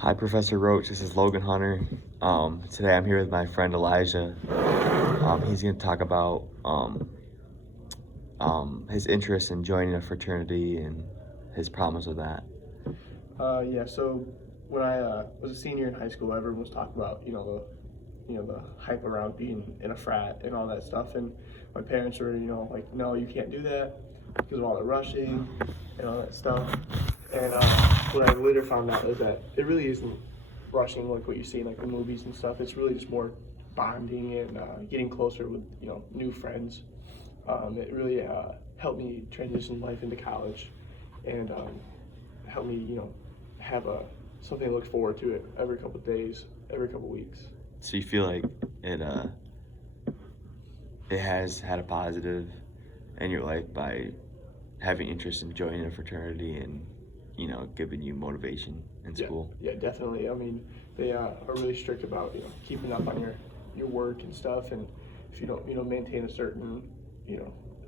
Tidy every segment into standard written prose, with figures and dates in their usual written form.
Hi, Professor Roach. This is Logan Hunter. Today I'm here with my friend Elijah. He's going to talk about his interest in joining a fraternity and his problems with that. So when I was a senior in high school, everyone was talking about the hype around being in a frat and all that stuff, and my parents were like, no, you can't do that because of all the rushing and all that stuff. And what I later found out is that it really isn't rushing like what you see in like the movies and stuff. It's really just more bonding and getting closer with new friends. It really helped me transition life into college, and helped me have something to look forward to it every couple of days, every couple of weeks. So you feel like it has had a positive in your life by having interest in joining a fraternity and giving you motivation in school? Yeah, definitely. I mean, they are really strict about keeping up on your work and stuff, and if you don't maintain a certain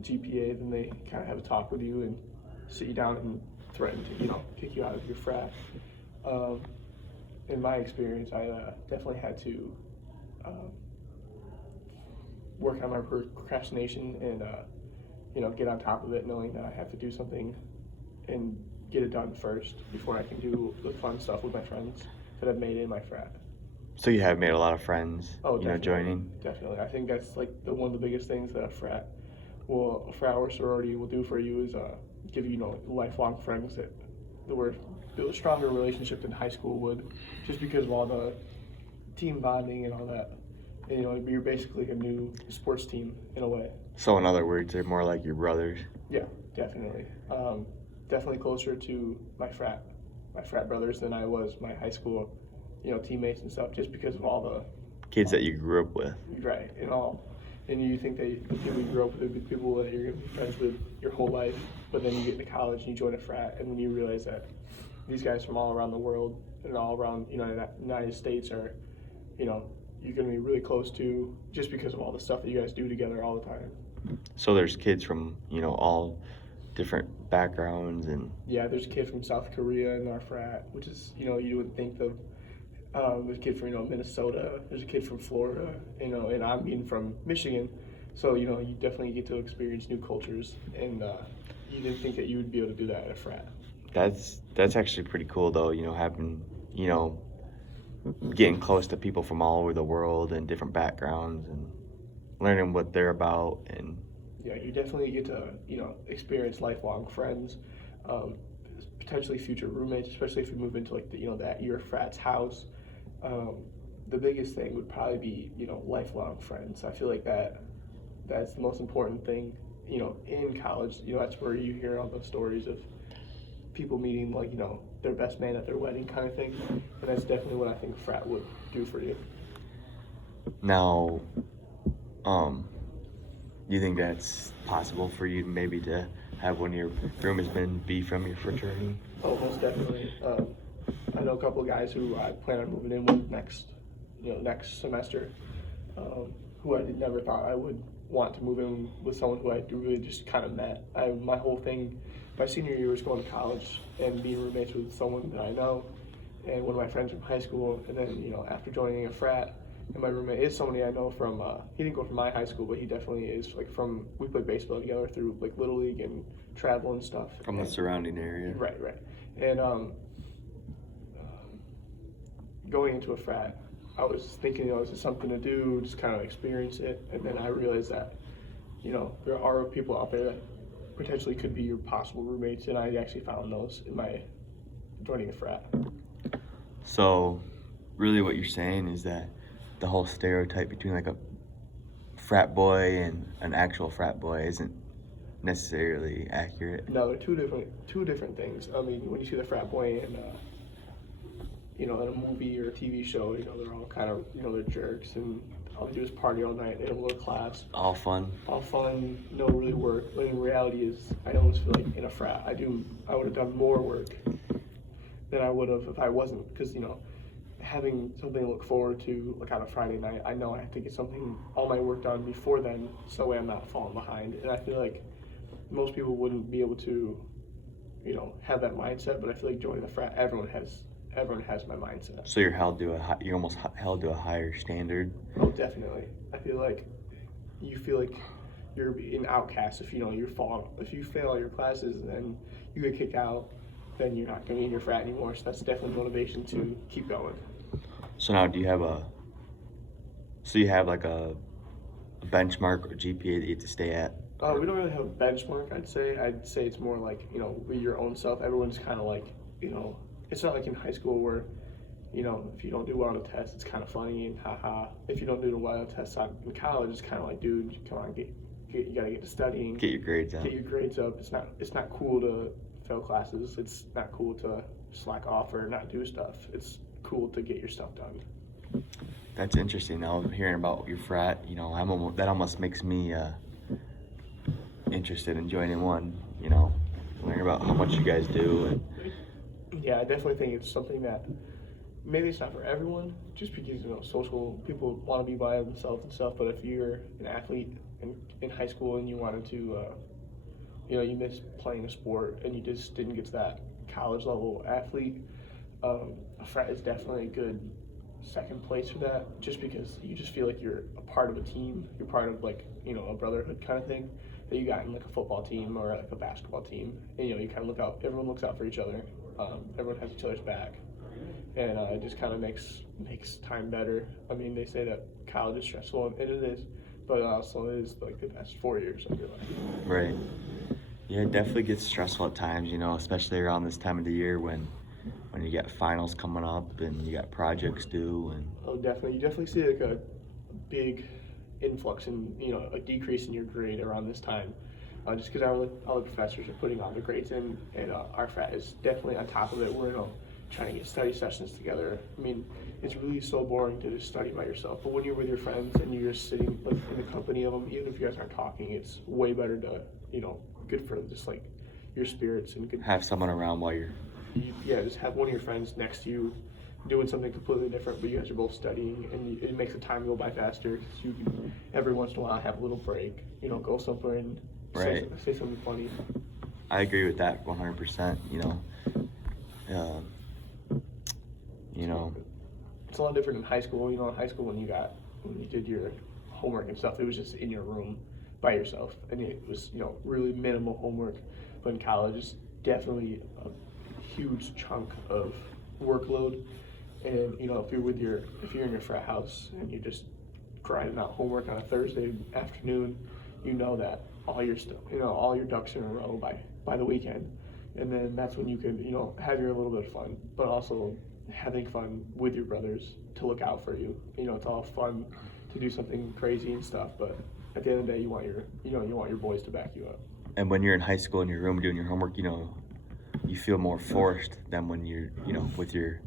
GPA, then they kind of have a talk with you and sit you down and threaten to kick you out of your frat. In my experience, I definitely had to work on my procrastination and get on top of it, knowing that I have to do something and get it done first before I can do the fun stuff with my friends that I've made in my frat. So you have made a lot of friends, joining? Definitely. I think that's like one of the biggest things that a frat or sorority will do for you is give you lifelong friends that were build a stronger relationship than high school would, just because of all the team bonding and all that. And, you're basically a new sports team in a way. So in other words, they're more like your brothers? Yeah, definitely. Definitely closer to my frat brothers than I was my high school, teammates and stuff, just because of all the kids that you grew up with. Right, and you think that the people you grew up with would be people that you're going to be friends with your whole life, but then you get into college and you join a frat, and then you realize that these guys from all around the world and all around United States are, you're going to be really close to, just because of all the stuff that you guys do together all the time. So there's kids from all different backgrounds, and yeah, there's a kid from South Korea in our frat, which is you would think of. There's a kid from Minnesota. There's a kid from Florida. And I'm being from Michigan, so you definitely get to experience new cultures, and you didn't think that you would be able to do that at a frat. That's actually pretty cool though. Having getting close to people from all over the world and different backgrounds and learning what they're about. And yeah, you definitely get to experience lifelong friends, potentially future roommates, especially if you move into like that your frat's house. The biggest thing would probably be lifelong friends. I feel like that's the most important thing in college. That's where you hear all those stories of people meeting like their best man at their wedding kind of thing, and that's definitely what I think a frat would do for you. Now, you think that's possible for you maybe to have one of your roommates be from your fraternity? Oh, most definitely. I know a couple of guys who I plan on moving in with next semester, who I never thought I would want to move in with someone who I really just kind of met. My whole thing, my senior year was going to college and being roommates with someone that I know, and one of my friends from high school, and then after joining a frat, and my roommate is somebody I know from, he didn't go from my high school, but he definitely is like we played baseball together through like Little League and travel and stuff. From the surrounding area. Right. And going into a frat, I was thinking, is it something to do, just kind of experience it, and then I realized that, there are people out there that potentially could be your possible roommates, and I actually found those in my joining a frat. So, really what you're saying is that the whole stereotype between like a frat boy and an actual frat boy isn't necessarily accurate. No, they're two different things. I mean, when you see the frat boy in in a movie or a TV show, they're all kind of they're jerks and all they do is party all night. They don't go to class. All fun, no really work. But in reality, I always feel like in a frat, I would have done more work than I would have if I wasn't, because having something to look forward to, like on a Friday night, I know I have to get all my work done before then, so that way I'm not falling behind. And I feel like most people wouldn't be able to, have that mindset, but I feel like joining the frat, everyone has everyone has my mindset. So you're almost held to a higher standard. Oh, definitely. I feel like you feel like you're an outcast if if you fail your classes and then you get kicked out, then you're not going to be in your frat anymore. So that's definitely motivation to keep going. So now, do you have like a benchmark or GPA that you have to stay at? We don't really have a benchmark. I'd say it's more like with your own self. Everyone's kind of like it's not like in high school where if you don't do well on a test, it's kind of funny and haha. If you don't do well on a test in college, it's kind of like, dude, come on, you gotta get to studying. Get your grades up. Get your grades up. It's not cool to fail classes. It's not cool to slack off or not do stuff. It's cool to get your stuff done. That's interesting. Now hearing about your frat, that almost makes me interested in joining one. Learning about how much you guys do. And yeah, I definitely think it's something that maybe it's not for everyone, just because social people want to be by themselves and stuff. But if you're an athlete in high school and you wanted to, you missed playing a sport and you just didn't get to that college level athlete, a frat is definitely a good second place for that. Just because you just feel like you're a part of a team, you're part of a brotherhood kind of thing that you got in like a football team or like a basketball team, and you kind of look out. Everyone looks out for each other. Everyone has each other's back. And it just kind of makes time better. I mean, they say that college is stressful, and it is, but it also is like the best 4 years of your life. Right. Yeah, it definitely gets stressful at times, especially around this time of the year when you get finals coming up and you got projects due. And oh, definitely. You definitely see like a big influx in, a decrease in your grade around this time. Just because all the professors are putting all the grades in, and our frat is definitely on top of it. We're trying to get study sessions together. I mean, it's really so boring to just study by yourself. But when you're with your friends and you're just sitting in the company of them, even if you guys aren't talking, it's way better to, good for just like your spirits and good. Have someone around while you're. Just have one of your friends next to you doing something completely different, but you guys are both studying, and it makes the time go by faster because you can every once in a while have a little break, go somewhere and right. say something funny. I agree with that 100%. It's a lot different in high school. In high school when you did your homework and stuff, it was just in your room by yourself, and it was really minimal homework. But in college, it's definitely a huge chunk of workload. And if you're in your frat house and you're just grinding out homework on a Thursday afternoon, that all your stuff, all your ducks are in a row by the weekend, and then that's when you can have your little bit of fun, but also having fun with your brothers to look out for you. It's all fun to do something crazy and stuff, but at the end of the day, you want your boys to back you up. And when you're in high school in your room doing your homework, you feel more forced than when you're with your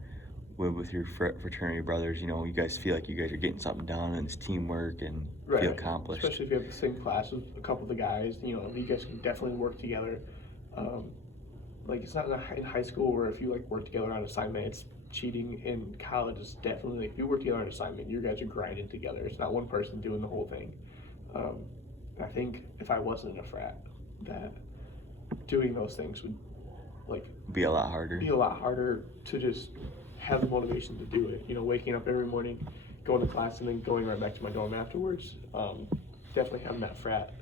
fraternity brothers. You guys feel like you guys are getting something done, and it's teamwork and right. Feel accomplished. Especially if you have the same class with a couple of the guys, you guys can definitely work together. It's not in high school where if you work together on an assignment, it's cheating. In college, it's definitely if you work together on an assignment, you guys are grinding together. It's not one person doing the whole thing. I think if I wasn't in a frat, that doing those things would be a lot harder. Be a lot harder to just have the motivation to do it. Waking up every morning, going to class, and then going right back to my dorm afterwards. Definitely having that frat,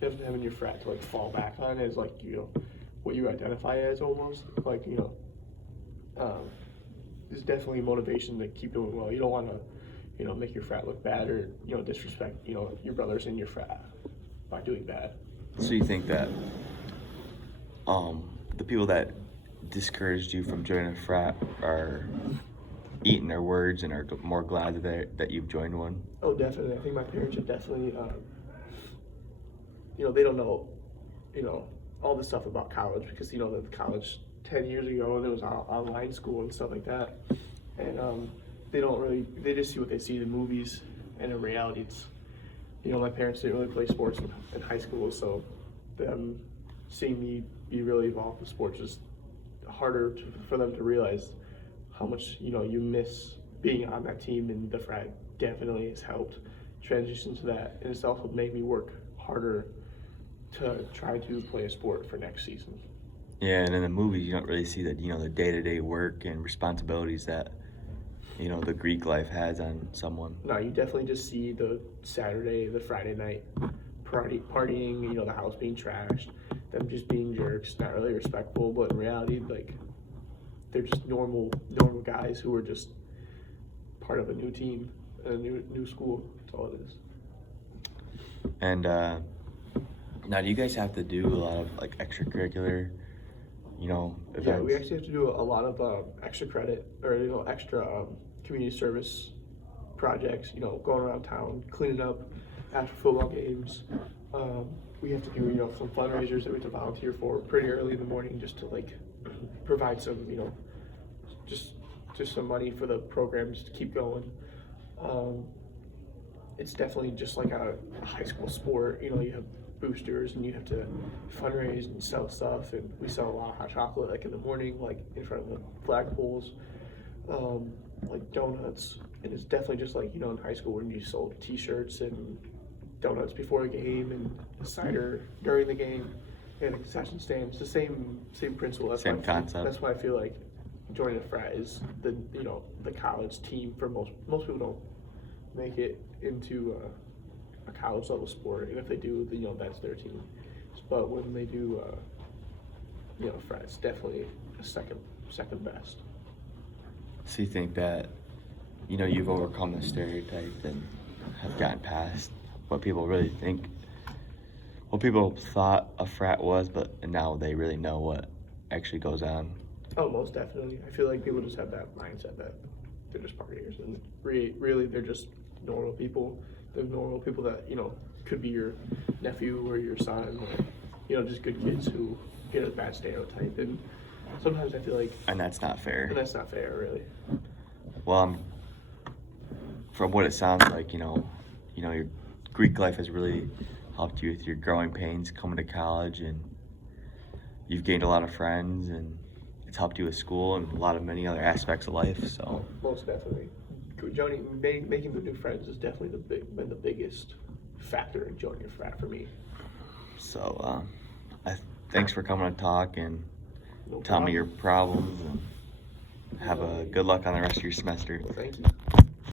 definitely having your frat to fall back on is what you identify as almost. Is definitely motivation to keep doing well. You don't want to, make your frat look bad or disrespect your brothers in your frat by doing bad. So you think that the people that discouraged you from joining a frat are eating their words and are more glad that you've joined one? Oh, definitely. I think my parents are definitely, they don't know, all the stuff about college because, the college 10 years ago and it was online school and stuff like that. And they just see what they see in the movies, and in reality it's, my parents didn't really play sports in high school, so them seeing me be really involved with sports is harder for them to realize how much you miss being on that team, and the frat definitely has helped transition to that, and it's also made me work harder to try to play a sport for next season. Yeah, and in the movies, you don't really see the the day-to-day work and responsibilities that the Greek life has on someone. No, you definitely just see the Saturday, the Friday night partying, the house being trashed, them just being jerks, not really respectful, but in reality, like, they're just normal guys who are just part of a new team, a new school. That's all it is. And now, do you guys have to do a lot of like extracurricular, events? Yeah, we actually have to do a lot of extra credit or extra community service projects. Going around town, cleaning up after football games. We have to do some fundraisers that we have to volunteer for pretty early in the morning just to like provide some just some money for the programs to keep going. It's definitely just like a high school sport. You have boosters and you have to fundraise and sell stuff, and we sell a lot of hot chocolate like in the morning, like in front of the flagpoles, like donuts. And it's definitely just like in high school when you sold t-shirts and donuts before the game and cider during the game and a concession stand. It's the same principle. Same concept. That's why I feel like joining a frat is the college team for most people don't make it into a college level sport, and if they do, that's their team. But when they do, frat, it's definitely a second best. So you think that you've overcome the stereotype and have gotten past what people really think, what people thought a frat was, but now they really know what actually goes on? Oh, most definitely. I feel like people just have that mindset that they're just partiers, and really they're just normal people. They're normal people that could be your nephew or your son, or just good kids who get a bad stereotype. And sometimes I feel like, And that's not fair. Really. Well, from what it sounds like, your Greek life has really helped you with your growing pains coming to college, and you've gained a lot of friends, and it's helped you with school and many other aspects of life. So Most definitely. Making the new friends is definitely been the biggest factor in joining a frat for me. So thanks for coming to talk and No tell me problem. your problems, and have a good luck on the rest of your semester. Thank you.